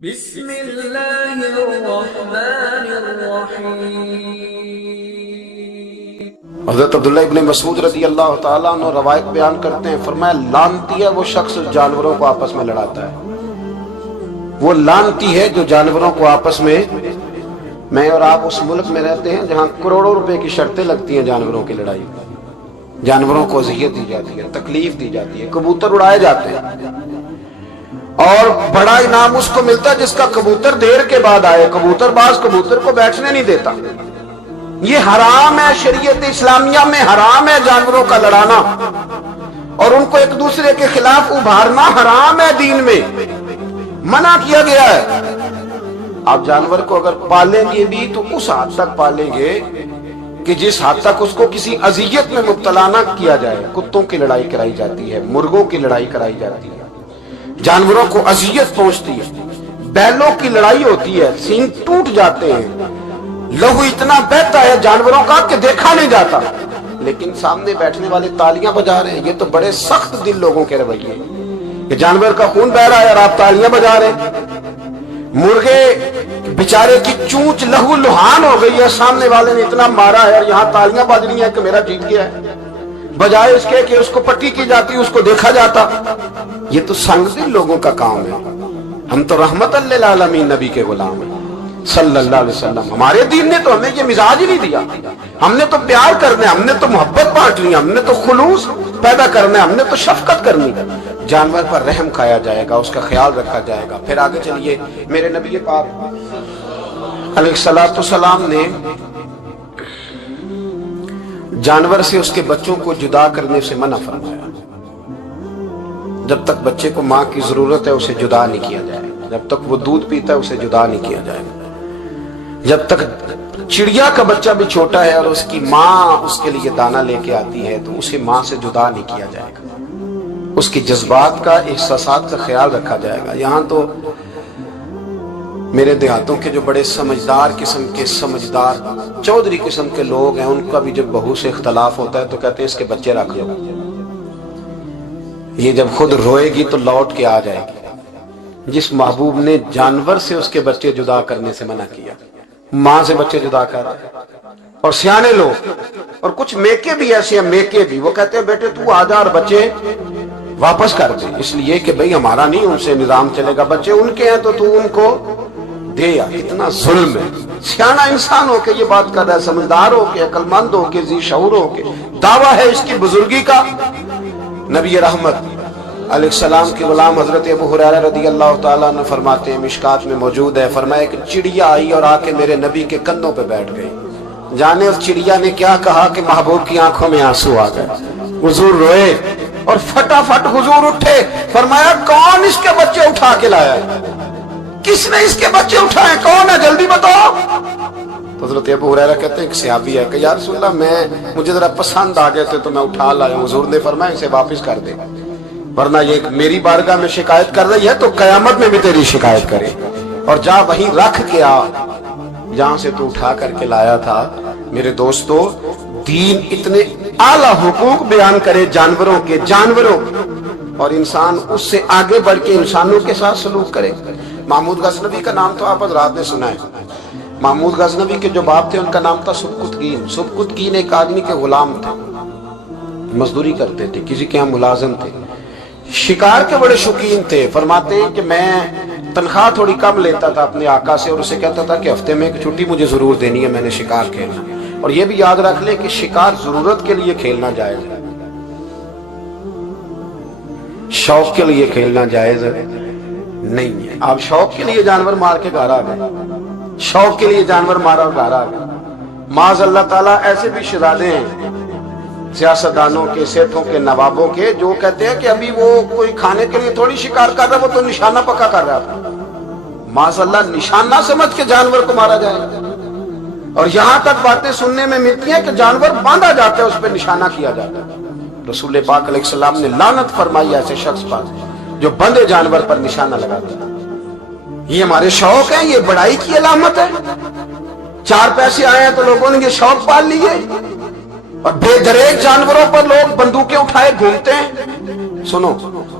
بسم اللہ الرحمن الرحیم۔ حضرت عبداللہ ابن مسعود رضی اللہ تعالیٰ عنہ روایت بیان کرتے ہیں، فرمایا لعنتی ہے وہ شخص جانوروں کو آپس میں لڑاتا ہے۔ وہ لعنتی ہے جو جانوروں کو آپس میں اور آپ اس ملک میں رہتے ہیں جہاں کروڑوں روپے کی شرطیں لگتی ہیں جانوروں کی لڑائی، جانوروں کو اذیت دی جاتی ہے، تکلیف دی جاتی ہے، کبوتر اڑائے جاتے ہیں اور بڑا انعام اس کو ملتا ہے جس کا کبوتر دیر کے بعد آئے۔ کبوتر باز کبوتر کو بیٹھنے نہیں دیتا۔ یہ حرام ہے، شریعت اسلامیہ میں حرام ہے جانوروں کا لڑانا اور ان کو ایک دوسرے کے خلاف ابھارنا حرام ہے، دین میں منع کیا گیا ہے۔ آپ جانور کو اگر پالیں گے بھی تو اس حد تک پالیں گے کہ جس حد تک اس کو کسی اذیت میں مبتلا نہ کیا جائے۔ کتوں کی لڑائی کرائی جاتی ہے، مرغوں کی لڑائی کرائی جاتی ہے، جانوروں کو اذیت پہنچتی ہے، بیلوں کی لڑائی ہوتی ہے، سینگ ٹوٹ جاتے ہیں، لہو اتنا بہتا ہے جانوروں کا کہ دیکھا نہیں جاتا، لیکن سامنے بیٹھنے والے تالیاں بجا رہے ہیں۔ یہ تو بڑے سخت دل لوگوں کے رویے کہ جانور کا خون بہ رہا ہے اور آپ تالیاں بجا رہے ہیں۔ مرغے بیچارے کی چونچ لہو لہان ہو گئی ہے، سامنے والے نے اتنا مارا ہے اور یہاں تالیاں بج رہی ہیں کہ میرا جیت گیا ہے، بجائے اس کے کہ اس کو پٹی کی جاتی، اس کو دیکھا جاتا۔ یہ تو سنگ دل لوگوں کا کام ہے۔ ہم تو رحمت للعالمین نبی کے غلام ہیں صلی اللہ علیہ وسلم۔ ہمارے دین نے تو ہمیں یہ مزاج ہی نہیں دیا۔ ہم نے تو پیار کرنا ہے، ہم نے تو محبت بانٹنی ہے، ہم نے تو خلوص پیدا کرنا ہے، ہم نے تو شفقت کرنی ہے۔ جانور پر رحم کھایا جائے گا، اس کا خیال رکھا جائے گا۔ پھر آگے چلیے، میرے نبی پاک علیہ الصلوۃ والسلام نے جانور سے اس کے بچوں کو جدا کرنے سے منع فرمایا۔ جب تک بچے کو ماں کی ضرورت ہے اسے جدا نہیں کیا جائے، جب تک وہ دودھ پیتا ہے اسے جدا نہیں کیا جائے، جب تک چڑیا کا بچہ بھی چھوٹا ہے اور اس کی ماں اس کے لیے دانہ لے کے آتی ہے تو اسے ماں سے جدا نہیں کیا جائے گا، اس کی جذبات کا، احساسات کا خیال رکھا جائے گا۔ یہاں تو میرے دیہاتوں کے جو بڑے سمجھدار قسم کے سمجھدار چودھری قسم کے لوگ ہیں، ان کا بھی جب بہو سے اختلاف ہوتا ہے تو کہتے ہیں اس کے بچے رکھ لو، یہ جب خود روئے گی تو لوٹ کے آ جائے گی۔ جس محبوب نے جانور سے اس کے بچے جدا کرنے سے منع کیا، ماں سے بچے جدا کر رہا ہے۔ اور سیانے لوگ اور کچھ میکے بھی ایسے ہیں، میکے بھی وہ کہتے ہیں بیٹے تو آ جا اور بچے واپس کر دے، اس لیے کہ بھئی ہمارا نہیں ان سے نظام چلے گا، بچے ان کے ہیں تو تو ان کو دے۔ یا اتنا ظلم ہے۔ سیانا انسان ہو کے یہ بات کر رہا ہے، سمجھدار ہو کے، عقل مند ہو کے، ذی شعور ہو کے، دعویٰ ہے اس کی بزرگی کا۔ نبی رحمت علیہ السلام کے غلام حضرت ابو ہریرہ رضی اللہ تعالیٰ عنہ فرماتے ہیں، مشکات میں موجود ہے، فرمایا کہ چڑیا آئی اور آ کے میرے نبی کے کندھوں پہ بیٹھ گئی۔ جانے اس چڑیا نے کیا کہا کہ محبوب کی آنکھوں میں آنسو آ گئے، حضور روئے اور فٹافٹ حضور اٹھے، فرمایا کون اس کے بچے اٹھا کے لایا ہے؟ کس نے اس کے بچے اٹھائے؟ کون ہے؟ جلدی بتاؤ۔ حضرت ابو ہریرہ کہتے ہیں کہ صحابی ہے کہ یا رسول اللہ مجھے ذرا پسند آ گئے تھے تو میں اٹھا لایا ہوں۔ حضور نے فرمایا اسے واپس کر دے، ورنہ یہ میری بارگاہ میں شکایت کر رہی ہے تو قیامت میں بھی تیری شکایت کرے، اور جا وہیں رکھ کے آ جہاں سے تو اٹھا کر کے لایا تھا۔ میرے دوستو، دین اتنے اعلیٰ حقوق بیان کرے جانوروں کے، اور انسان اس سے آگے بڑھ کے انسانوں کے ساتھ سلوک کرے۔ محمود غزنوی کا نام تو آپ حضرات نے سنا ہے۔ محمود غزنوی کے جو باپ تھے ان کا نام تھا سبکتگین۔ سبکتگین ایک آدمی کے غلام تھے، مزدوری کرتے تھے، کسی کے ہاں ملازم تھے، شکار کے بڑے شوقین تھے۔ فرماتے ہیں کہ میں تنخواہ تھوڑی کم لیتا تھا اپنے آقا سے اور اسے کہتا تھا کہ ہفتے میں ایک چھٹی مجھے ضرور دینی ہے، میں نے شکار کھیلنا۔ اور یہ بھی یاد رکھ لیں کہ شکار ضرورت کے لیے کھیلنا جائز ہے، شوق کے لیے کھیلنا جائز نہیں ہے۔ آپ شوق کے لیے جانور مار کے گھر آ گئے، شوق کے لیے جانور مارا اور گھر آ گئے۔ معاذ اللہ تعالیٰ ایسے بھی شہزادے ہیں سیاستدانوں کے، سیٹھوں کے، نوابوں کے، جو کہتے ہیں کہ ابھی وہ کوئی کھانے کے لیے تھوڑی شکار کر رہا ہے، وہ تو نشانہ پکا کر رہا تھا۔ معاذ اللہ نشانہ سمجھ کے جانور کو مارا جائے گا، اور یہاں تک باتیں سننے میں ملتی ہیں کہ جانور باندھا جاتا ہے، اس پہ نشانہ کیا جاتا ہے۔ رسول پاک علیہ السلام نے لعنت فرمائی ایسے شخص پر جو بندے جانور پر نشانہ لگاتا ہے۔ یہ ہمارے شوق ہیں، یہ بڑائی کی علامت ہے۔ چار پیسے آئے ہیں تو لوگوں نے یہ شوق پال لیے، اور بے دریغ جانوروں پر لوگ بندوقیں اٹھائے گھومتے ہیں۔ سنو،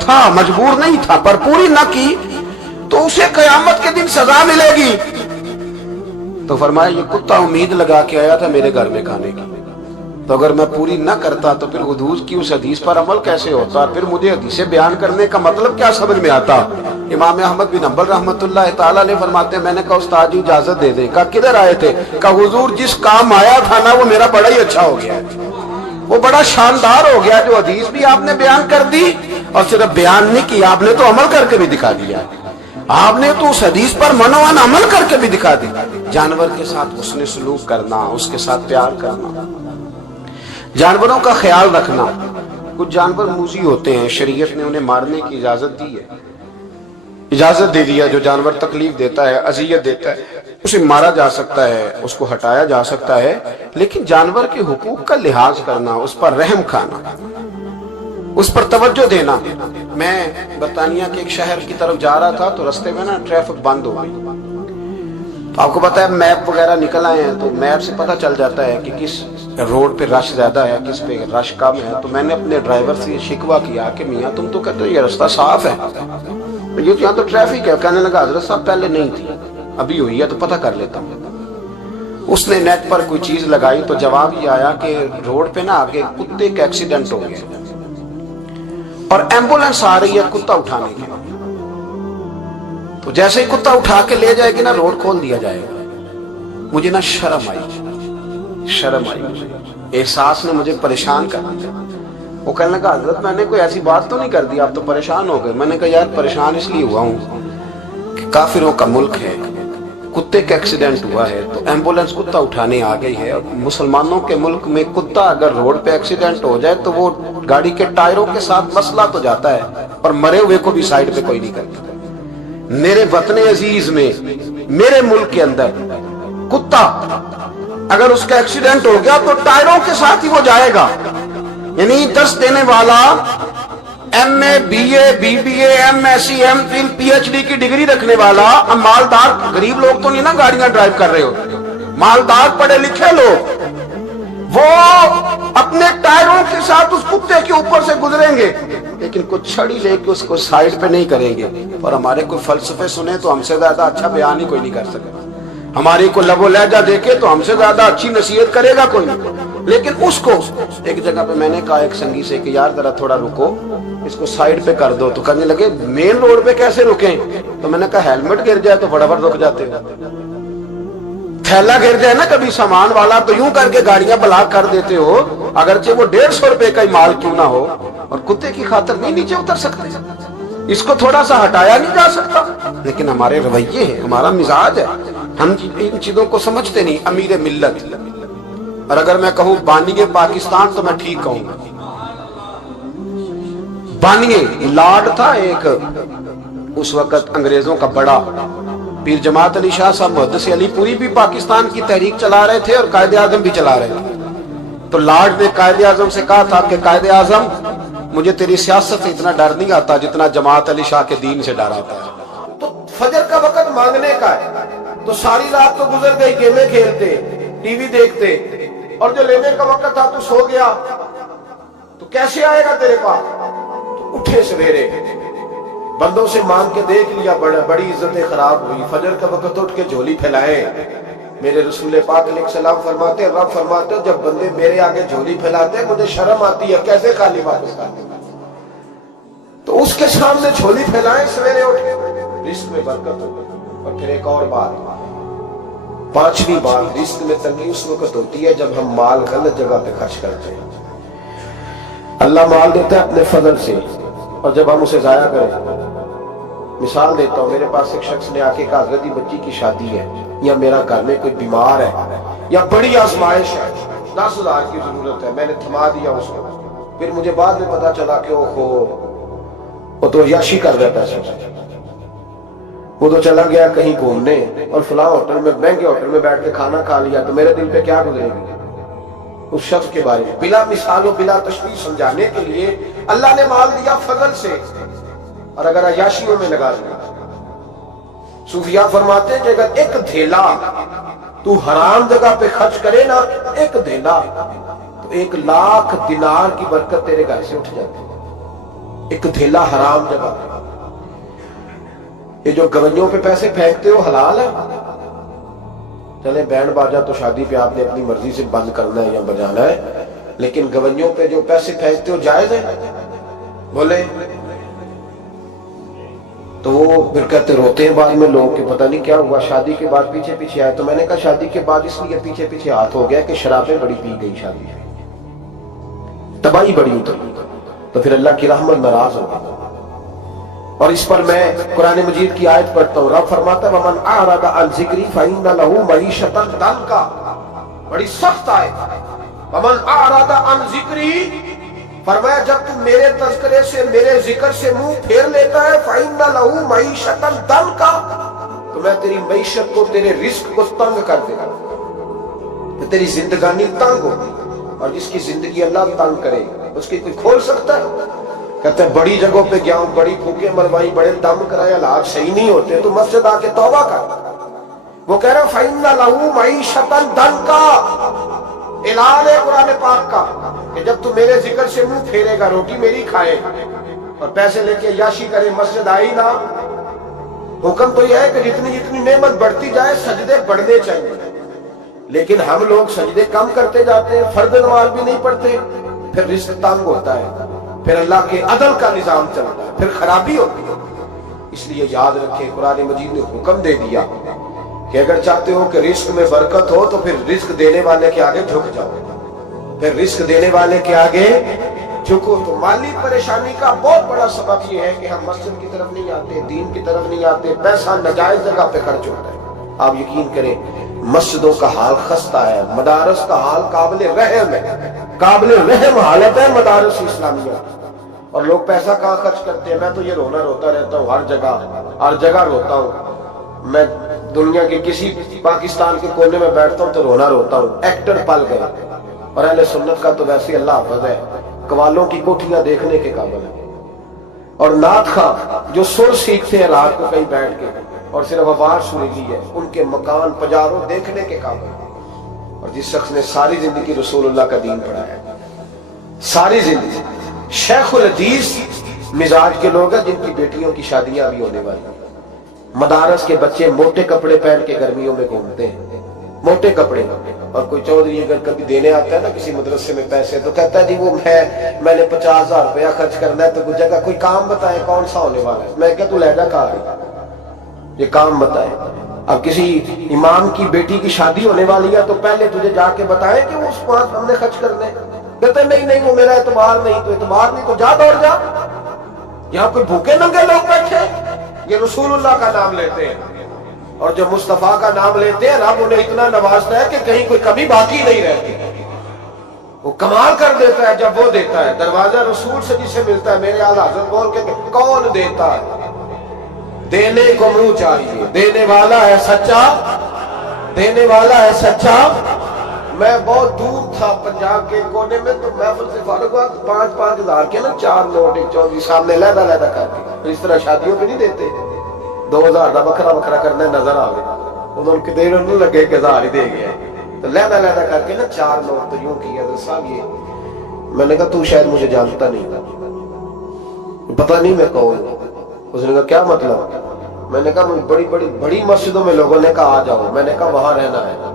تھا، مجبور نہیں تھا، پر پوری نہ کی تو اسے قیامت کے دن سزا ملے گی۔ تو فرمایا یہ کتا امید لگا کے آیا تھا میرے گھر میں کھانے کی، تو اگر میں پوری نہ کرتا تو پھر حضور کی اس حدیث پر عمل کیسے ہوتا، پھر مجھے حدیثیں بیان کرنے کا مطلب کیا سمجھ میں آتا۔ امام احمد بن حنبل رحمۃ اللہ تعالیٰ علیہ فرماتے ہیں میں نے کہا استاد جی اجازت دے دیں۔ کہا کدھر آئے تھے؟ کہا حضور جس کام آیا تھا نا وہ میرا بڑا ہی اچھا ہو گیا، وہ بڑا شاندار ہو گیا، جو حدیث بھی آپ نے بیان کر دی اور صرف بیان نہیں کی، آپ نے تو عمل کر کے بھی دکھا دیا، آپ نے تو اس حدیث پر منوان عمل کر کے بھی دکھا دی۔ جانور کے ساتھ حسن سلوک کرنا، اس کے ساتھ پیار کرنا، جانوروں کا خیال رکھنا۔ کچھ جانور موذی ہوتے ہیں، شریعت نے انہیں مارنے کی اجازت دی ہے، اجازت دے دیا، جو جانور تکلیف دیتا ہے، اذیت دیتا ہے اسے مارا جا سکتا ہے، اس کو ہٹایا جا سکتا ہے، لیکن جانور کے حقوق کا لحاظ کرنا، اس پر رحم کھانا، اس پر توجہ دینا۔ میں برطانیہ کے ایک شہر کی طرف جا رہا تھا تو رستے میں نا ٹریفک بند ہو گئی۔ آپ کو پتا ہے میپ وغیرہ نکل آئے ہیں تو میپ سے پتہ چل جاتا ہے کہ کس روڈ پہ رش زیادہ ہے، کس پہ رش کم ہے۔ تو میں نے اپنے ڈرائیور سے شکوہ کیا کہ میاں تم تو کہتے ہو یہ رستہ صاف ہے، یہ تو یہاں تو ٹریفک ہے۔ کہنے لگا حضرت صاحب پہلے نہیں تھی، ابھی ہوئی ہے تو پتہ کر لیتا ہوں۔ اس نے نیٹ پر کوئی چیز لگائی تو جواب یہ آیا کہ روڈ پہ نا آگے کتے کا ایکسیڈنٹ ہو گیا اور ایمبولینس آ رہی ہے کتا اٹھانے کے، تو جیسے ہی کتا اٹھا کے لے جائے گی نا روڈ کھول دیا جائے گا۔ مجھے نا شرم آئی، احساس نے مجھے پریشان کر دیا۔ وہ کہنے لگا حضرت میں نے کوئی ایسی بات تو نہیں کر دی، آپ تو پریشان ہو گئے۔ میں نے کہا یار پریشان اس لیے ہوا ہوں کہ کافروں کا ملک ہے، کتے کا ایکسیڈنٹ ہوا ہے تو ایمبولینس کتا اٹھانے آ گئی ہے، اور مسلمانوں کے ملک میں کتا اگر روڈ پہ ایکسیڈنٹ ہو جائے تو وہ گاڑی کے ٹائروں کے ساتھ مسئلہ تو جاتا ہے پر مرے ہوئے کو بھی سائیڈ پہ کوئی نہیں کرتا۔ میرے وطن عزیز میں، میرے ملک کے اندر کتا اگر اس کا ایکسیڈنٹ ہو گیا تو ٹائروں کے ساتھ ہی وہ جائے گا۔ یعنی درس دینے والا M A, B A, B B A, M S C, M phil, P H D کی ڈگری رکھنے والا، مالدار غریب لوگ تو نہیں نا گاڑیاں ڈرائیو کر رہے ہوتے، مالدار پڑھے لکھے لوگ، وہ اپنے ٹائروں کے ساتھ اس کتے کے اوپر سے گزریں گے لیکن کچھ چھڑی لے کے اس کو سائیڈ پہ نہیں کریں گے۔ اور ہمارے کوئی فلسفے سنے تو ہم سے زیادہ اچھا بیان ہی کوئی نہیں کر سکتا، ہماری کو لب و لہجہ دیکھے تو ہم سے زیادہ اچھی نصیحت کرے گا کوئی نہیں۔ لیکن اس کو ایک جگہ پہ میں نے کہا ایک سنگی سے کہ یار ذرا تھوڑا رکو، اس کو سائیڈ پہ کر دو، تو کہنے لگے مین روڈ پہ کیسے رکیں؟ تو میں نے کہا ہیلمٹ گر جائے تو فٹافٹ رک جاتے ہو، تھیلا گر جائے نا کبھی سامان والا تو یوں کر کے گاڑیاں بلاک کر دیتے ہو، اگرچہ وہ 150 روپے کا ہی مال کیوں نہ ہو، اور کتے کی خاطر نہیں نیچے اتر سکتے، اس کو تھوڑا سا ہٹایا نہیں جا سکتا۔ لیکن ہمارے رویے ہیں، ہمارا مزاج ہے، ہم ان چیزوں کو سمجھتے نہیں۔ امیر ملت، اور اگر میں کہوں بانی پاکستان تو میں ٹھیک کہوں گا۔ بانی لارڈ تھا ایک اس وقت انگریزوں کا بڑا، پیر جماعت علی شاہ صاحب محدث علی پوری بھی پاکستان کی تحریک چلا رہے تھے اور قائد اعظم بھی چلا رہے تھے۔ تو لارڈ نے قائد اعظم سے کہا تھا کہ قائد اعظم مجھے تیری سیاست سے اتنا ڈر نہیں آتا جتنا جماعت علی شاہ کے دین سے ڈر آتا ہے۔ تو فجر کا وقت مانگنے کا ہے، تو ساری رات تو گزر گئی گیمیں کھیلتے، ٹی وی دیکھتے، اور جو لینے کا وقت تھا تو سو گیا، تو کیسے آئے گا تیرے پاس؟ تو اٹھے سویرے، بندوں سے مانگ کے دیکھ لیا، بڑی عزتیں خراب ہوئی، فجر کا وقت اٹھ کے جھولی پھیلائے۔ میرے رسول پاک علیہ السلام فرماتے، رب فرماتے جب بندے میرے آگے جھولی پھیلاتے مجھے شرم آتی ہے، کیسے خالی واپس کرتے؟ تو اس کے سامنے جھولی پھیلائے، سویرے اٹھے، رزق میں برکت ہو گئی۔ اور پھر ایک اور بات، پانچویں بات، رزق میں تنگی اس وقت ہوتی ہے جب ہم مال غلط جگہ پہ خرچ کرتے ہیں۔ اللہ مال دیتا ہے اپنے فضل سے، اور جب ہم اسے ضائع کریں، مثال دیتا ہوں، میرے پاس ایک شخص نے آ کے کہا حضرت بچی کی شادی ہے، یا میرا گھر میں کوئی بیمار ہے، یا بڑی آزمائش ہے، 10,000 کی ضرورت ہے، میں نے تھما دیا اس کو۔ پھر مجھے بعد میں پتا چلا کہ وہ تو عیاشی کر رہا پیسے، وہ تو چلا گیا کہیں گھومنے اور فلاں ہوٹل میں، مہنگے ہوٹل میں بیٹھ کے کھانا کھا لیا، تو میرے دل پہ کیا گزرے گی اس شخص کے بارے میں؟ بلا مثال و بلا تشبیہ سمجھانے کے لیے اللہ نے مال دیا فضل سے، اور اگر عیاشیوں میں لگا دیا۔ صوفیاء فرماتے ہیں کہ اگر ایک دھیلا تو حرام جگہ پہ خرچ کرے نا، ایک دھیلا، تو 1,00,000 دینار کی برکت تیرے گھر سے اٹھ جاتی ہے۔ ایک دھیلا حرام جگہ. یہ جو گویوں پہ پیسے پھینکتے ہو حلال ہے؟ چلے بینڈ باجا تو شادی پہ آپ نے اپنی مرضی سے بند کرنا ہے یا بجانا ہے، لیکن گویوں پہ جو پیسے پھینکتے ہو جائز ہے؟ بولے تو وہ پھر کہتے روتے ہیں بعد میں لوگ کہ پتہ نہیں کیا ہوا، شادی کے بعد پیچھے پیچھے آئے. تو میں نے کہا شادی کے بعد اس لیے پیچھے پیچھے ہاتھ ہو گیا کہ شرابیں بڑی پی گئی، شادی تباہی بڑی اتری، تو پھر اللہ کی رحمت ناراض ہو گئی. اور اس پر میں قرآن مجید کی آیت پڑھتا ہوں. رب فرماتا ہے وَمَنْ أَعْرَضَ عَنْ ذِكْرِي فَإِنَّ لَهُ مَعِيشَةً ضَنْكًا. بڑی سخت آیت. وَمَنْ أَعْرَضَ عَنْ ذِكْرِي، فرمایا جب تم میرے تذکرے سے، میرے ذکر سے منہ پھیر لیتا ہے، فَإِنَّ لَهُ مَعِيشَةً ضَنْكًا، تو میں تیری معیشت کو، تیرے رزق کو تنگ کر دے گا، تو تیری زندگانی تنگ ہوگی. اور جس کی زندگی اللہ تنگ کرے اس کی کوئی کھول سکتا ہے؟ کہتے ہیں بڑی جگہوں پہ گیا ہوں، بڑی پھوکے مروائی، بڑے دم کرائے، حالات صحیح نہیں ہوتے، تو مسجد آ کے توبہ کر. وہ کہہ رہا فَإِنَّ لَهُ مَعِيشَةً ضَنْكًا، اعلان ہے قرآن پاک کا کہ جب تو میرے ذکر سے منہ پھیرے گا، روٹی میری کھائے اور پیسے لے کے عیاشی کرے، مسجد آئی نہ. حکم تو یہ ہے کہ جتنی جتنی نعمت بڑھتی جائے سجدے بڑھنے چاہیے، لیکن ہم لوگ سجدے کم کرتے جاتے ہیں، فرض نماز بھی نہیں پڑھتے، پھر رزق تنگ ہوتا ہے، پھر اللہ کے عدل کا نظام چلتا ہے، پھر خرابی ہوتی ہے. اس لیے یاد رکھیں قرآن مجید نے حکم دے دیا کہ اگر چاہتے ہو کہ رزق میں برکت ہو تو پھر رزق دینے والے کے آگے جھک جاؤ، پھر رزق دینے والے کے آگے جھکو. تو مالی پریشانی کا بہت بڑا سبب یہ ہے کہ ہم مسجد کی طرف نہیں آتے، دین کی طرف نہیں آتے، پیسہ ناجائز جگہ پہ خرچ ہوتا ہے. آپ یقین کریں مسجدوں کا حال خستہ ہے، مدارس کا حال قابل رحم ہے، قابل رحم حالت ہے مدارس اسلامیہ. اور لوگ پیسہ کہاں خرچ کرتے ہیں؟ میں تو یہ روتا رہتا ہوں، ہر جگہ روتا ہوں. میں دنیا کے کسی پاکستان کے کونے میں بیٹھتا ہوں تو روتا ہوں. ایکٹر پل گئے، اور اہل سنت کا تو ویسے اللہ حافظ ہے، قوالوں کی کوٹھیاں دیکھنے کے قابل ہے. اور نعت خواہ جو سر سیکھتے ہیں رات کو کہیں بیٹھ کے اور صرف آواز سنیلی ہے، ان کے مکان پجاروں دیکھنے کے قابل ہے. اور جس شخص نے ساری زندگی رسول اللہ کا دین پڑھایا ہے، ساری زندگی، شیخ الحدیث مزاج کے لوگ ہیں جن کی بیٹیوں کی شادیاں بھی ہونے والی ہیں. مدارس کے بچے موٹے کپڑے پہن کے گرمیوں میں گھومتے ہیں، موٹے کپڑے. اور کوئی چودھری اگر کبھی دینے آتا ہے نا کسی مدرسے میں پیسے تو کہتا ہے جی وہ میں نے 50,000 روپیہ خرچ کرنا ہے، تو کوئی جگہ کوئی کام بتائے کون سا ہونے والا ہے. میں کہتا تو لہجہ کہا ہے، یہ کام بتائے. اب کسی امام کی بیٹی کی شادی ہونے والی ہے تو پہلے تجھے جا کے بتائے کہ وہ اس کو ہم نے خرچ کرنے. کہتے ہیں نہیں وہ میرا اعتبار نہیں، تو اعتبار نہیں تو جا دوڑ جا. یہاں کوئی بھوکے ننگے لوگ بیٹھے، یہ رسول اللہ کا نام لیتے ہیں، اور جو مصطفیٰ کا نام لیتے ہیں رب انہیں اتنا نوازتا ہے کہ کہیں کوئی کمی باقی نہیں رہتی. وہ کمال کر دیتا ہے جب وہ دیتا ہے. دروازہ رسول سے جسے ملتا ہے، میرے اعلیٰ حضرت بول کے کون دیتا ہے؟ دینے کو منہ چاہیے، دینے والا ہے سچا، دینے والا ہے سچا. میں بہت دور تھا پنجاب کے کونے میں، تو محفل سے فارغ ہوا 5-5 ہزار کے نا 4 نوٹ 1 سامنے لہدا کر کے. اس طرح شادیوں پہ نہیں دیتے، 2000 کا وکھرا کرنا نظر آ گیا، انہوں نے دیر نہیں لگے کہ 1000 ہی دے گیا. تو لہدا کر کے نا 4 نوٹ تو یوں کی حضرت صاحب یہ. میں نے کہا تو شاید مجھے جانتا نہیں تھا، پتہ نہیں میں کون. اس نے کہا کیا مطلب؟ میں نے کہا بڑی مسجدوں میں لوگوں نے کہا آ جاؤ. میں نے کہا وہاں رہنا ہے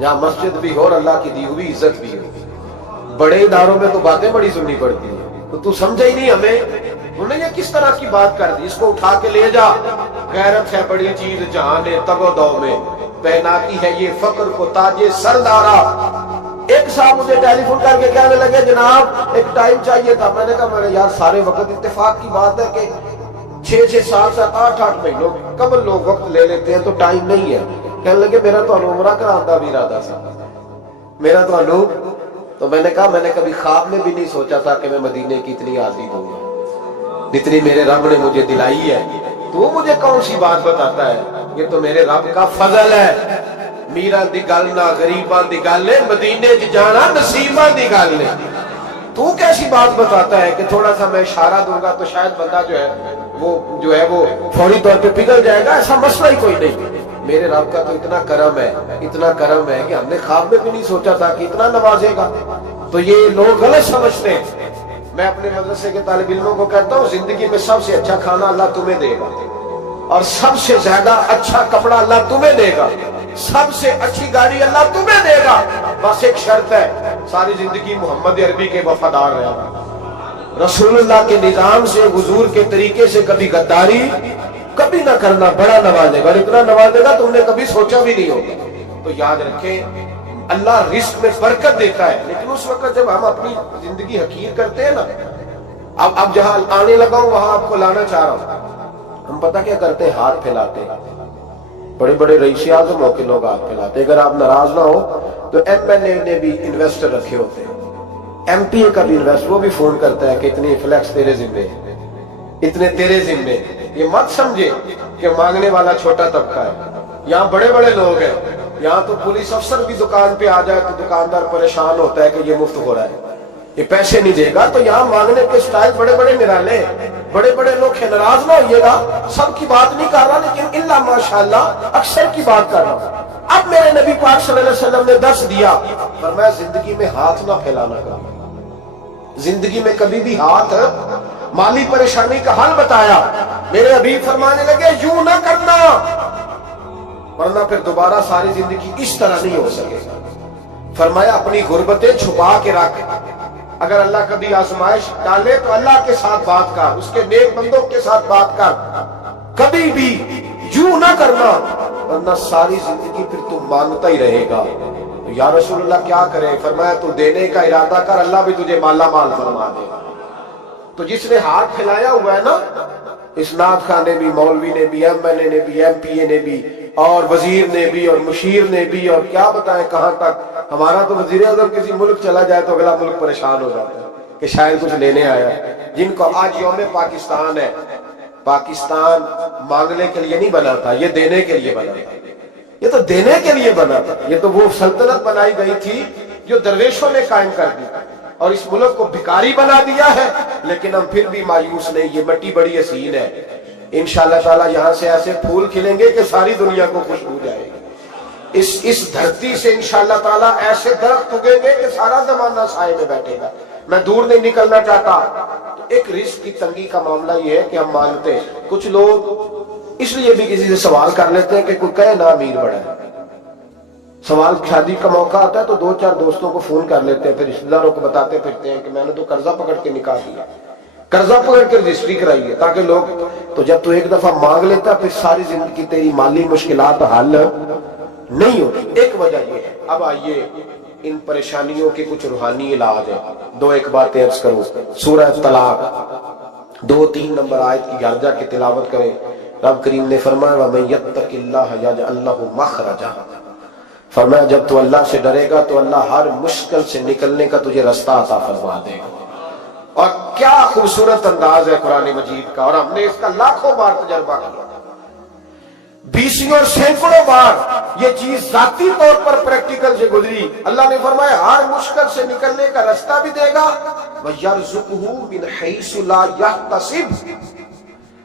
جہاں مسجد بھی ہو اور اللہ کی دی ہوئی عزت بھی ہو. بڑے اداروں میں تو باتیں بڑی سننی پڑتی ہیں، تو سمجھا ہی نہیں ہمیں. انہوں نے یہ کس طرح کی بات کر دی؟ اس کو اٹھا کے لے جا. غیرت ہے بڑی چیز جہاں نے تگ و دو میں، پہناتی ہے یہ فقر کو تاج سردارا. ایک صاحب مجھے ٹیلی فون کر کے کہنے لگے جناب ایک ٹائم چاہیے تھا. میں نے کہا میں نے یار سارے وقت اتفاق کی بات ہے کہ 6-6 7-7 8-8 مہینوں قبل لوگ وقت لے لیتے ہیں تو ٹائم نہیں ہے. کہنے لگے میرا تو عمرہ کرانا بھی ارادہ تھا، میرا تو میں نے کہا میں نے کبھی خواب میں بھی نہیں سوچا تھا کہ میں مدینے کی اتنی عادی دوں گا جتنی میرے رب نے مجھے دلائی ہے. تو مجھے کون سی بات بتاتا ہے؟ یہ تو میرے رب کا فضل ہے. میرا دی گل نہ غریباں دی گل ہے، مدینے چ جانا نصیباں دی گل ہے. تو کیسی بات بتاتا ہے کہ تھوڑا سا میں اشارہ دوں گا تو شاید بندہ جو ہے وہ فوری طور پہ پگھل جائے گا؟ ایسا مسئلہ ہی کوئی نہیں. میرے رب کا تو اتنا کرم ہے کہ ہم نے خواب میں بھی نہیں سوچا تھا کہ اتنا نوازے گا. تو یہ لوگ غلط سمجھتے ہیں. میں اپنے مدرسے کے طالب علموں کو کہتا ہوں زندگی میں سب سے اچھا کھانا اللہ تمہیں دے گا اور سب سے زیادہ اچھا کپڑا اللہ تمہیں دے گا, سب سے اچھی گاڑی اللہ تمہیں دے گا, بس ایک شرط ہے ساری زندگی محمد عربی کے وفادار رہنا, رسول اللہ کے نظام سے حضور کے طریقے سے کبھی غداری کبھی نہ کرنا, بڑا نوازے گا اور اتنا نوازے گا تم نے کبھی سوچا بھی نہیں ہوگا. تو یاد رکھیں اللہ رزق میں برکت دیتا ہے, لیکن اس وقت جب ہم اپنی زندگی حقیر کرتے ہیں نا, اب جہاں آنے لگا ہوں وہاں آپ کو لانا چاہ رہا ہوں, ہم پتہ کیا کرتے ہیں, ہاتھ پھیلاتے ہیں, بڑے بڑے رئیس اعظموں کے لوگ ہاتھ پھیلاتے ہیں. اگر آپ ناراض نہ ہو تو ایم ایل اے نے بھی انویسٹر رکھے ہوتے ہیں, ایم پی اے کا بھی انویسٹر, وہ بھی فون کرتا ہے کہ اتنی فلیکس تیرے ذمے, اتنے تیرے ذمے. یہ مت سمجھے کہ مانگنے والا چھوٹا طبقہ ہے, یہاں بڑے بڑے لوگ ہیں. یہاں تو پولیس افسر بھی دکان پہ آ جائے تو دکاندار پریشان ہوتا ہے کہ یہ مفت ہو رہا ہے, یہ پیسے نہیں دے گا. تو یہاں مانگنے کے سٹائل بڑے بڑے نرالے, بڑے بڑے لوگ ہیں. ناراض نہ ہوئیے گا, سب کی بات نہیں کر رہا, لیکن اللہ ماشاءاللہ اکثر کی بات کر رہا ہوں. اب میرے نبی پاک صلی اللہ علیہ وسلم نے درس دیا, فرمایا زندگی میں ہاتھ نہ پھیلانا کبھی, زندگی میں کبھی بھی ہاتھ, مالی پریشانی کا حل بتایا. میرے حبیب فرمانے لگے یوں نہ کرنا ورنہ پھر دوبارہ ساری زندگی اس طرح نہیں ہو سکے. فرمایا اپنی غربتیں چھپا کے رکھ, اگر اللہ کبھی آزمائش ڈالے تو اللہ کے ساتھ بات کر, اس کے نیک بندوں کے ساتھ بات کر, کبھی بھی یوں نہ کرنا ورنہ ساری زندگی پھر تم مانگتا ہی رہے گا. تو یا رسول اللہ کیا کرے؟ فرمایا تو دینے کا ارادہ کر, اللہ بھی تجھے مالا مال فرما دے گا. تو جس نے ہاتھ پھیلایا ہوا ہے نا, اسناد خان نے بھی, مولوی نے بھی, ایم ایل اے نے بھی, ایم پی اے نے بھی, اور وزیر نے بھی, اور مشیر نے بھی, اور کیا بتائیں کہاں تک. ہمارا تو وزیر اعظم کسی ملک چلا جائے تو اگلا ملک پریشان ہو جاتا ہے کہ شاید کچھ لینے آیا. جن کو آج یوم پاکستان ہے, پاکستان مانگنے کے لیے نہیں بنا تھا, یہ دینے کے لیے بنا تھا, یہ تو دینے کے لیے بنا تھا. یہ تو وہ سلطنت بنائی گئی تھی جو درویشوں نے قائم کر دی اور اس ملک کو بھکاری بنا دیا ہے. لیکن ہم پھر بھی مایوس نہیں, یہ مٹی بڑی حسین ہے. انشاءاللہ تعالی یہاں سے ایسے پھول کھلیں گے کہ ساری دنیا کو خوشبو جائے گی. اس دھرتی سے انشاءاللہ تعالی ایسے درخت اگیں گے کہ سارا زمانہ سائے میں بیٹھے گا. میں دور نہیں نکلنا چاہتا. تو ایک رزق کی تنگی کا معاملہ یہ ہے کہ ہم مانگتے ہیں. کچھ لوگ اس لیے بھی کسی سے سوال کر لیتے ہیں کہ کوئی کہے نا امیر بڑا ہے. سوال شادی کا موقع آتا ہے تو 2-4 دوستوں کو فون کر لیتے ہیں, پھر رشتہ داروں کو بتاتے پھرتے ہیں کہ میں نے تو قرضہ پکڑ کے نکاح کیا, قرضہ پکڑ کے رجسٹری کرائی ہے, تاکہ لوگ. تو جب تو ایک دفعہ مانگ لیتا پھر ساری زندگی تیری مالی مشکلات حل نہیں ہوتی. ایک وجہ یہ ہے. اب آئیے ان پریشانیوں کے کچھ روحانی علاج ہیں. 2-1 باتیں عرض کروں. سورہ طلاق 2-3 نمبر آیت کی گرجا کی تلاوت کریں. رب کریم نے فرمایا وَمَن يَتَّقِ اللَّهَ يَجْعَل لَّهُ مَخْرَجًا, فرمایا جب تو اللہ سے ڈرے گا تو اللہ ہر مشکل سے نکلنے کا تجھے رستہ عطا فرما دے گا. اور کیا خوبصورت انداز ہے قرآن مجید کا, اور ہم نے اس کا لاکھوں بار تجربہ کیا, 20 اور سینکڑوں بار یہ چیز ذاتی طور پر پریکٹیکل سے گزری. اللہ نے فرمایا ہر مشکل سے نکلنے کا رستہ بھی دے گا, وَيَرْزُقْهُ مِنْ حَيْثُ لَا يَحْتَسِبُ,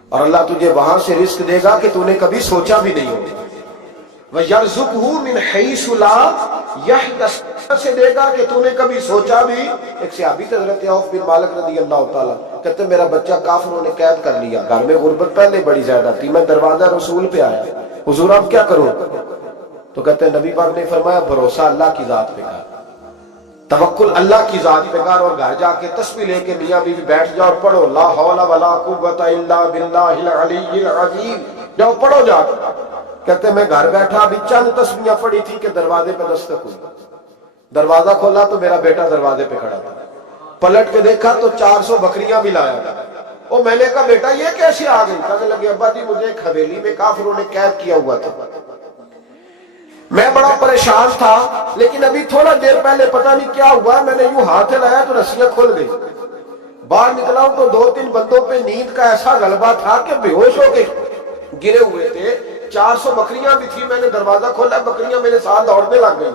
اور اللہ تجھے وہاں سے رزق دے گا کہ تو نے کبھی سوچا بھی نہیں ہوگا. وَيَرْزُقْهُ مِنْ حَيْثُ لَا يَحْتَسِبُ, سے دے گا کہ تو نے کبھی سوچا بھی. ایک صحابی تھے حضرت عوف بن مالک رضی اللہ تعالیٰ, کہتے میرا بچہ کافروں نے قید کر لیا, گھر میں غربت پہلے بڑی زیادہ تھی, میں دروازہ رسول پہ آیا, حضور اب کیا کروں؟ تو کہتے نبی پاک نے فرمایا بھروسہ اللہ کی ذات پہ کر, توکل اللہ کی ذات پہ کر, اور گھر جا کے تسبیح لے کے میاں بیوی بیٹھ جاؤ اور پڑھو لا حول ولا قوت الا باللہ العلی العظیم, جاؤ پڑھو جا کے. کہتے میں گھر بیٹھا ابھی چند تسبیحاں پڑھی تھی کہ دروازے پہ دستک ہوئی, دروازہ کھولا تو میرا بیٹا دروازے پہ کھڑا تھا, پلٹ کے دیکھا تو 400 بکریاں بھی لایا تھا. اور میں نے کہا بیٹا یہ کیسے آ گئی؟ کہنے لگے ابا جی مجھے ایک حویلی میں کافروں نے قید کیا ہوا تھا, میں بڑا پریشان تھا, لیکن ابھی تھوڑا دیر پہلے پتہ نہیں کیا ہوا, میں نے یوں ہاتھ لایا تو رسیاں کھل گئی, باہر نکلا ہوں تو 2-3 بندوں پہ نیند کا ایسا غلبہ تھا کہ بے ہوش ہو کے گرے ہوئے تھے. 400 بکریاں بھی تھی, میں نے دروازہ کھولا, بکریاں میرے ساتھ دوڑنے لگ گئی,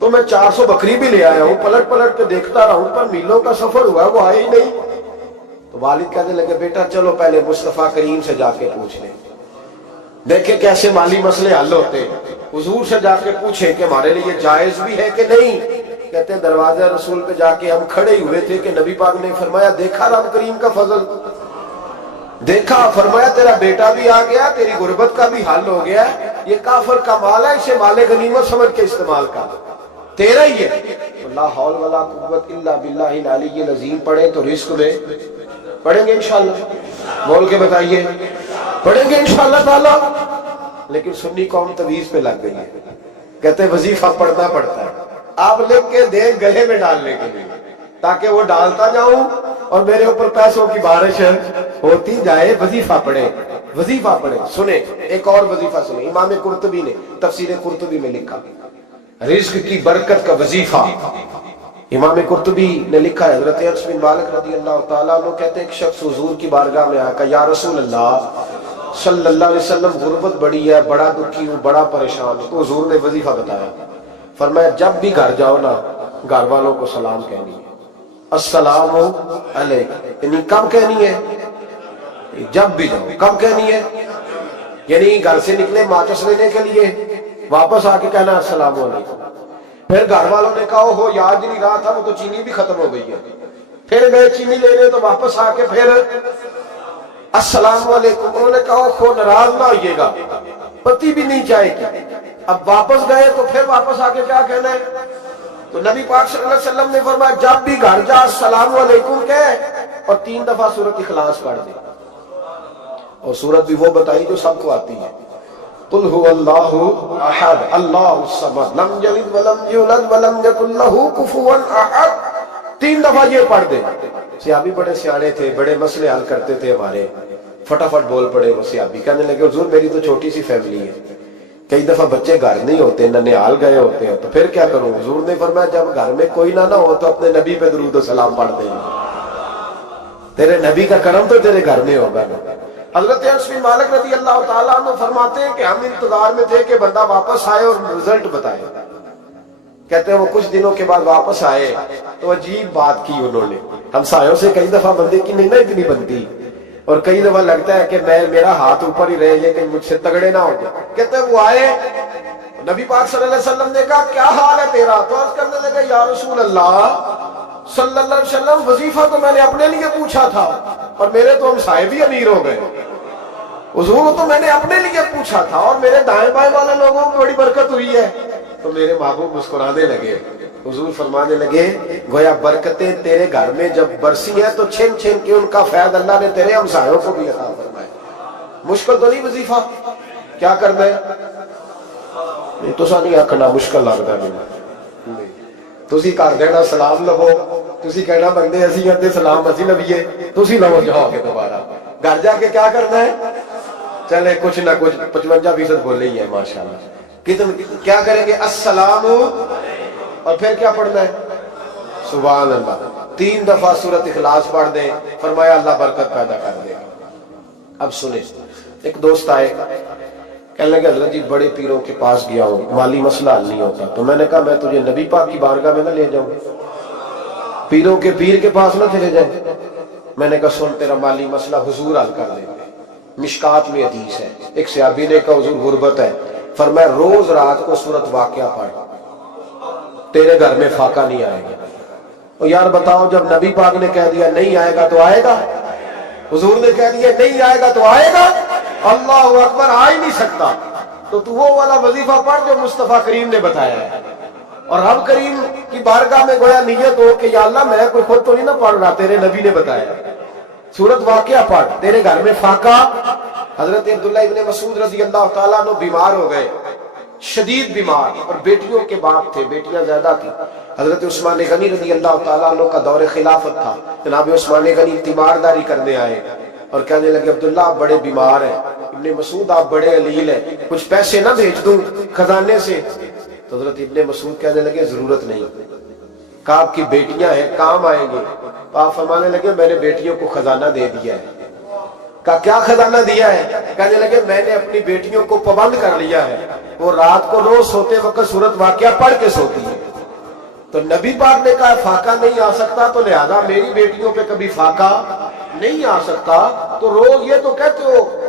تو میں 400 بکری بھی لے آیا ہوں, پلٹ پلٹ کے دیکھتا رہا ہوں, پر میلوں کا سفر ہوا وہ آئے ہی نہیں. تو والد کہنے لگے بیٹا چلو پہلے مصطفیٰ کریم سے جا کے پوچھ لیں, دیکھیں کیسے مالی مسئلے حل ہوتے. حضور سے جا کے پوچھیں کہ ہمارے لیے جائز بھی ہے کہ نہیں, کہتے ہیں دروازہ رسول پہ جا کے ہم کھڑے ہوئے تھے کہ نبی پاک نے فرمایا دیکھا رب کریم کا فضل، دیکھا، فرمایا تیرا بیٹا بھی آ گیا، تیری غربت کا بھی حل ہو گیا، یہ کافر کا مال ہے، اسے مال غنیمت سمجھ کے استعمال کر، تیرا ہی ہے۔ لا حول ولا قوت الا باللہ العلی العظیم پڑھیں تو رزق میں پڑھیں گے انشاءاللہ، بول کے بتائیے پڑھیں گے انشاءاللہ تعالی۔ لیکن سنی قوم تویز پہ لگ گئی ہے، کہتے ہیں وظیفہ پڑھنا پڑتا ہے، آپ لکھ کے دیں گلے میں ڈالنے کے لیے تاکہ وہ ڈالتا جاؤں اور میرے اوپر پیسوں کی بارش ہوتی جائے۔ وظیفہ پڑھیں، وظیفہ پڑھیں۔ سنیں ایک اور وظیفہ سنیں، امام قرطبی نے تفسیر قرطبی میں لکھا رزق کی برکت کا وظیفہ۔ امام قرطبی نے لکھا ہے حضرت انس بن مالک رضی اللہ تعالیٰ عنہ کہتے ہیں ایک شخص حضور کی بارگاہ میں آیا کہ یا رسول اللہ صلی اللہ علیہ وسلم غربت بڑی ہے، بڑا دکھی ہوں، بڑا پریشان ہوں۔ تو حضور نے وظیفہ بتایا، فرمایا جب بھی گھر جاؤ نا گھر والوں کو سلام کہنی ہے، السلام علیکم، یعنی کب کہنی ہے؟ جب بھی جاؤ۔ کب کہنی ہے؟ یعنی گھر سے نکلے ماچس لینے کے لیے، واپس آ کے کہنا السلام علیکم۔ پھر گھر والوں نے کہا ہو یاد نہیں رہا تھا، وہ تو چینی بھی ختم ہو گئی ہے، پھر گئے چینی لینے تو واپس آ کے پھر السلام علیکم۔ انہوں نے کہا خو ناراض نہ ہوئیے گا، پتی بھی نہیں چاہے گی۔ اب واپس گئے تو پھر واپس آ کے کیا کہنا ہے؟ تو نبی پاک صلی اللہ علیہ وسلم نے فرمایا جب بھی گھر جا السلام علیکم کہہ اور 3 دفعہ سورۃ اخلاص پڑھ دے، اور سورت بھی وہ بتائی جو سب کو آتی ہے، قل هو اللہ احد اللہ الصمد لم یلد ولم یولد ولم یکن لہ کفوا احد۔ 3 دفعہ یہ پڑھ دے۔ صحابی بڑے سیانے تھے، بڑے مسئلے حل کرتے تھے ہمارے، فٹافٹ بول پڑے وہ صحابی، کہنے لگے حضور میری تو چھوٹی سی فیملی ہے، کئی دفعہ بچے گھر نہیں ہوتے، ننیال گئے ہوتے ہیں، تو پھر کیا کروں؟ حضور نے فرمایا جب گھر میں کوئی نہ ہو تو اپنے نبی پہ درود و سلام پڑھ دے، تیرے نبی کا کرم تو تیرے گھر میں ہوگا نا۔ حضرت انس بن مالک رضی اللہ تعالیٰ عنہ فرماتے ہیں کہ ہم انتظار میں تھے کہ بندہ واپس آئے اور رزلٹ بتائے۔ کہتے ہیں وہ کچھ دنوں کے بعد واپس آئے تو عجیب بات کی انہوں نے، ہمسایوں سے کئی دفعہ بندے کی نہیں نا اتنی بنتی، اور کئی دفعہ لگتا ہے کہ میرا ہاتھ اوپر ہی رہے، یہ کہیں مجھ سے تگڑے نہ ہو جائے۔ کہتے ہیں وہ آئے، نبی پاک صلی اللہ علیہ وسلم نے کہا کیا حال ہے تیرا؟ تو عرض کرنے لگے یا رسول اللہ صلی اللہ علیہ وسلم وظیفہ تو میں نے اپنے لیے پوچھا تھا اور میرے تو ہمسائے بھی امیر ہو گئے، حضور تو میں نے اپنے لیے پوچھا تھا اور میرے دائیں بائیں والے لوگوں کو بڑی برکت ہوئی ہے۔ تو میرے محبوب مسکرانے لگے، حضور فرمانے لگے گویا برکتیں تیرے گھر میں جب برسی ہیں تو چھن چھن کے ان کا فیض اللہ نے تیرے ہمسایوں کو بھی عطا فرمایا۔ مشکل تو نہیں وظیفہ، کیا کرنا ہے؟ تو سا نہیں آکھنا مشکل لگتا ہے، تسی کر دینا سلام لو، تسی کہنا بندے اسی اندے سلام اسی لویے، تسی لو جاؤ کے دوبارہ گھر جا کے کیا کرنا ہے؟ چلے کچھ نہ کچھ 55% بولے ہی ہے ماشاءاللہ۔ کیا کریں گے؟ السلام، اور پھر کیا پڑھنا ہے؟ سبحان اللہ۔ 3 دفعہ سورۃ اخلاص پڑھ دیں، فرمایا اللہ برکت پیدا کر دے گا۔ اب سنیں، ایک دوست آئے کہنے لگے حضرت جی بڑے پیروں کے پاس گیا ہوں، مالی مسئلہ حل نہیں ہوتا، تو میں نے کہا میں تجھے نبی پاک کی بارگاہ میں نہ لے جاؤں، پیروں کے پیر کے پاس نہ چلے جائیں۔ میں نے کہا سن تیرا مالی مسئلہ حضور حل کر دیں گے۔ مشکات میں حدیث ہے، ایک صحابی نے کہا حضور غربت ہے، فرمایا روز رات کو سورۃ واقعہ پڑھ، تیرے گھر میں فاقہ نہیں آئے گا۔ اور یار بتاؤ جب نبی پاک نے کہہ دیا نہیں آئے گا تو آئے گا، حضور نے کہہ دیا نہیں آئے گا تو آئے گا، اللہ اکبر، آ ہی نہیں سکتا، تو وہ والا وظیفہ پڑھ جو مصطفیٰ کریم نے بتایا ہے، اور رب کریم کی بارگاہ میں گویا نیت ہو کہ یا اللہ میں کوئی خود تو نہیں نہ پڑھ رہا، تیرے نبی نے بتایا، سورۃ واقعہ پڑھ، تیرے گھر میں فاقہ۔ حضرت عبداللہ ابن مسعود رضی اللہ تعالیٰ عنہ بیمار ہو گئے، شدید بیمار، اور بیٹیوں کے باپ تھے، بیٹیاں زیادہ تھی۔ حضرت عثمان غنی رضی اللہ تعالیٰ عنہ کا دور خلافت تھا، جناب عثمان غنی تیمارداری کرنے آئے اور کہنے لگے عبداللہ آپ بڑے بیمار ہیں، ابن مسعود آپ بڑے علیل ہیں، کچھ پیسے نہ بھیج دوں خزانے سے؟ تو حضرت ابن مسعود کہنے لگے ضرورت نہیں، کہا آپ کی بیٹیاں ہیں کام آئیں گے۔ تو آپ فرمانے لگے میں نے بیٹیوں کو خزانہ دے دیا ہے۔ کہا کیا خزانہ دیا ہے؟ کہنے لگے میں نے اپنی بیٹیوں کو پابند کر لیا ہے، وہ رات کو روز سوتے وقت سورۃ واقعہ پڑھ کے سوتی ہے۔ تو نبی پاک نے کہا فاقہ نہیں آ سکتا، تو لہذا میری بیٹیوں پہ کبھی فاقہ نہیں آ سکتا، تو روز یہ تو کہتے ہو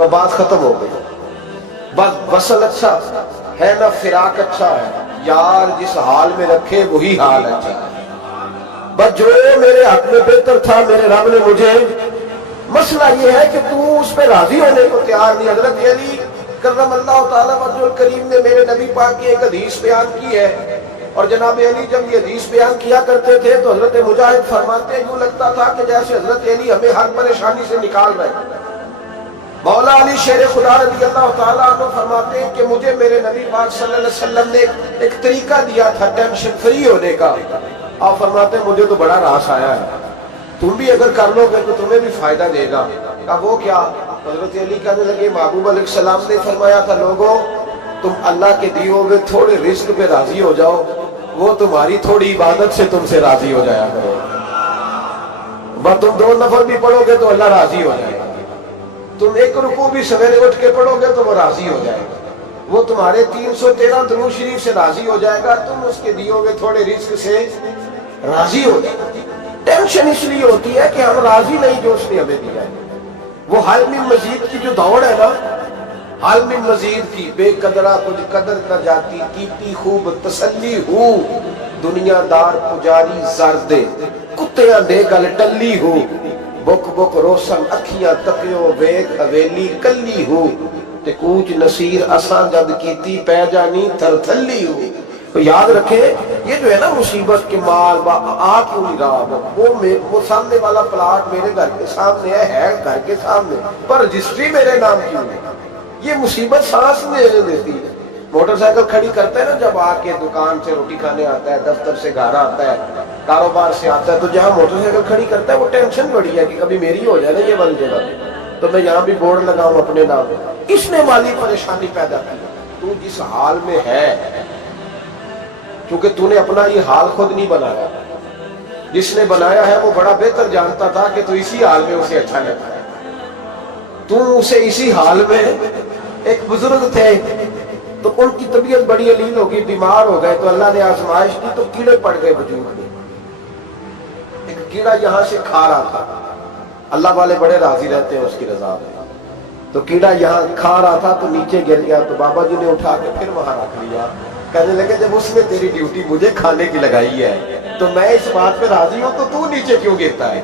تو بات ختم ہو گئی. بس وصل اچھا ہے نہ فراق اچھا ہے, یار جس حال میں رکھے وہی حال اچھا ہے. بس جو میرے حق میں بہتر تھا میرے رب نے مجھے, مسئلہ یہ ہے کہ تو اس پہ راضی ہونے کو تیار نہیں. حضرت علی کرم اللہ تعالیٰ وجہ الکریم نے میرے نبی پاک کی ایک حدیث بیان کی ہے, اور جناب علی جب یہ حدیث بیان کیا کرتے تھے تو حضرت مجاہد فرماتے ہیں یوں لگتا تھا کہ جیسے حضرت علی ہمیں ہر پریشانی سے نکال رہے ہیں. مولا علی شیر خدا رضی اللہ تعالیٰ عنہ فرماتے ہیں کہ مجھے میرے نبی پاک صلی اللہ علیہ وسلم نے ایک طریقہ دیا تھا ٹینشن فری ہونے کا. آپ فرماتے ہیں مجھے تو بڑا راس آیا ہے, تم بھی اگر کر لو گے تو تمہیں بھی فائدہ دے گا. کہا وہ کیا؟ حضرت علی کہنے لگے محبوب علیہ السلام نے فرمایا تھا لوگوں تم اللہ کے دیے ہوئے تھوڑے رزق پہ راضی ہو جاؤ, وہ تمہاری تھوڑی عبادت سے تم سے راضی ہو جایا کرو. بس تم 2 نفل بھی پڑھو گے تو اللہ راضی ہو جائے گا, تم 1 رکوع بھی سویرے اٹھ کے پڑھو گے تو وہ راضی ہو جائے گا, وہ تمہارے 313 درود شریف سے راضی ہو جائے گا, تم اس کے دیے ہوئے تھوڑے رزق سے راضی ہو جائے گا. ٹینشن اس لیے ہوتی ہے کہ ہم راضی نہیں جو اس نے ہمیں دیا ہے. وہ حل من مزید کی جو دوڑ ہے نا, حل من مزید کی, بے قدرہ کچھ قدر نہ جاتی, کیتی خوب تسلی ہو, دنیا دار پجاری زردے, کتیاں دے گل ٹلی ہو, بک بک روشن اکھیاں تکیو ویک حویلی کلی ہو, تے کوچ نصیر اساں جد کیتی پہ جانی تھر تھلی ہو. تو یاد رکھیں یہ جو ہے نا مصیبت کے مال آ کیوں نہیں رہا, وہ سامنے والا پلاٹ میرے گھر کے سامنے ہے گھر کے سامنے, پر رجسٹری میرے نام کیوں نہیں. یہ مصیبت سانس میں دیتی ہے. موٹر سائیکل کھڑی کرتا ہے نا جب آ کے دکان سے روٹی کھانے آتا ہے, دفتر سے گھر آتا ہے, کاروبار سے آتا ہے, تو جہاں موٹر سائیکل کھڑی کرتا ہے وہ ٹینشن بڑی ہے کہ کبھی میری ہو جائے نا یہ بن جگہ تو میں یہاں بھی بورڈ لگاؤں اپنے نام. اس نے مالی پریشانی پیدا کی. تو جس حال میں ہے, کیونکہ تو نے اپنا یہ حال خود نہیں بنایا, جس نے بنایا ہے وہ بڑا بہتر جانتا تھا کہ تو اسی حال میں اسے اچھا لگتا ہے. تو اسے اسی حال میں, ایک بزرگ تھے تو ان کی طبیعت بڑی علیل ہو گئی, بیمار ہو گئے, تو اللہ نے آزمائش دی تو کیڑے پڑ گئے وجود میں. ایک کیڑا یہاں سے کھا رہا تھا, اللہ والے بڑے راضی رہتے ہیں اس کی رضا میں, تو کیڑا یہاں کھا رہا تھا تو نیچے گر گیا, تو بابا جی نے اٹھا کے پھر وہاں رکھ لیا. کہنے لگے جب اس نے تیری ڈیوٹی مجھے کھانے کی لگائی ہے تو میں اس بات پہ راضی ہوں, تو نیچے کیوں گرتا ہے؟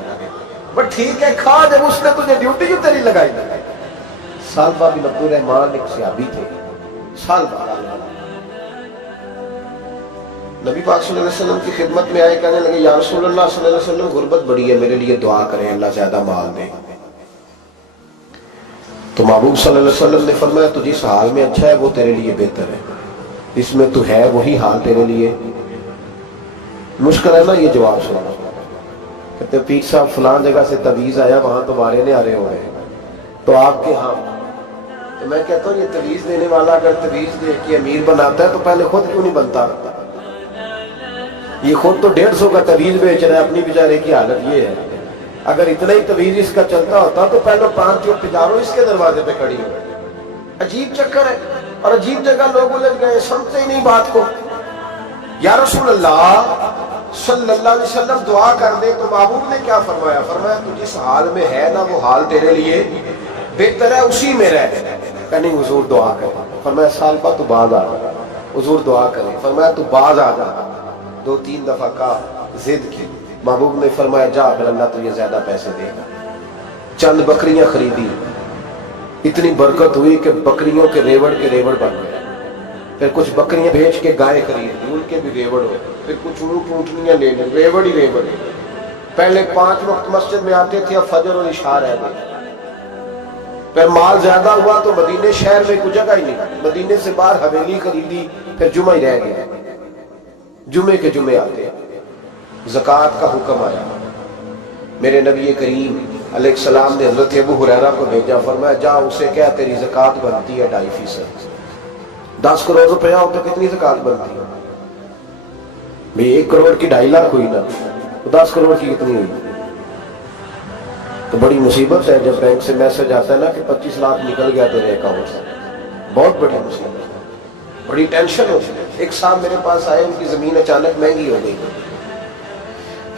بٹ ٹھیک ہے کھا, جب اس نے تجھے ڈیوٹی کیوں تیری لگائی. سالبہ بن عبد الرحمن ایک صحابی تھے. سالبہ نبی پاک صلی اللہ علیہ وسلم کی خدمت میں آئے, کہنے لگے یا رسول اللہ صلی اللہ علیہ وسلم غربت بڑی ہے, میرے لیے دعا کریں اللہ زیادہ مال دے. تو محبوب صلی اللہ علیہ وسلم نے فرمایا تو جس حال میں اچھا ہے وہ تیرے لیے بہتر ہے, اس میں تو ہے وہی حال تیرے لیے. مشکل ہے نا یہ جواب سننا. کہتے پیر صاحب فلان جگہ سے تعویذ آیا, وہاں تو مارے نے آ رہے ہوئے, تو آپ کے ہاں. تو میں کہتا ہوں یہ تعویذ دینے والا اگر تعویذ دے کے امیر بناتا ہے تو پہلے خود کیوں نہیں بنتا؟ یہ خود تو 150 کا تعویذ بیچ رہا ہے, اپنی بیچارے کی حالت یہ ہے. اگر اتنا ہی تعویذ اس کا چلتا ہوتا تو پہلے 5 تجاروں اس کے دروازے پہ کھڑی ہو. عجیب چکر ہے, اور عجیب جگہ لوگ الجھ گئے, سمجھتے ہی نہیں بات کو. یا رسول اللہ صلی اللہ علیہ وسلم دعا کر دے, تو محبوب نے کیا فرمایا؟ فرمایا تو جس حال میں ہے نا وہ حال تیرے لیے بہتر ہے, اسی میں رہ. کہنے حضور دعا کر. فرمایا سالبہ تو باز آ جا. حضور دعا کرے. فرمایا تو باز آ جا. 2-3 دفعہ کا ضد کی. محبوب نے فرمایا جا, پھر اللہ تجھے زیادہ پیسے دے گا. چند بکریاں خریدی, اتنی برکت ہوئی کہ بکریوں کے ریوڑ بن گئے. پھر کچھ بکریاں بیچ کے گائے خرید لی, ان کے بھی ریوڑ ہوئے. پھر کچھ اونٹ اونٹنیاں لے لی, ریوڑ ہی. پہلے 5 وقت مسجد میں آتے تھے, اب فجر اور عشاء رہ گئے. پھر مال زیادہ ہوا تو مدینے شہر میں کوئی جگہ ہی نہیں, مدینے سے باہر حویلی خریدی, پھر جمعہ ہی رہ گیا. جمعے کے جمعے آتے. زکوٰۃ کا حکم آیا. میرے نبی کریم علیہ السلام نے حضرت ابو ہریرہ کو بھیجا, فرمایا جا اسے کہہ تیری زکوٰۃ بنتی ہے 2.5%. 10 کروڑ روپیہ ہو تو کتنی زکوٰۃ بنتی ہے بھئی؟ 1 کروڑ کی 2.5 لاکھ ہوئی نا, تو 10 کروڑ کی کتنی ہوئی؟ تو بڑی مصیبت ہے جب بینک سے میسج آتا ہے نا کہ 25 لاکھ نکل گیا تیرے اکاؤنٹ سے. بہت بڑی مصیبت ہے, بڑی ٹینشن ہوتی ہے. ایک صاحب میرے پاس آئے, ان کی زمین اچانک مہنگی ہو گئی.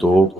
2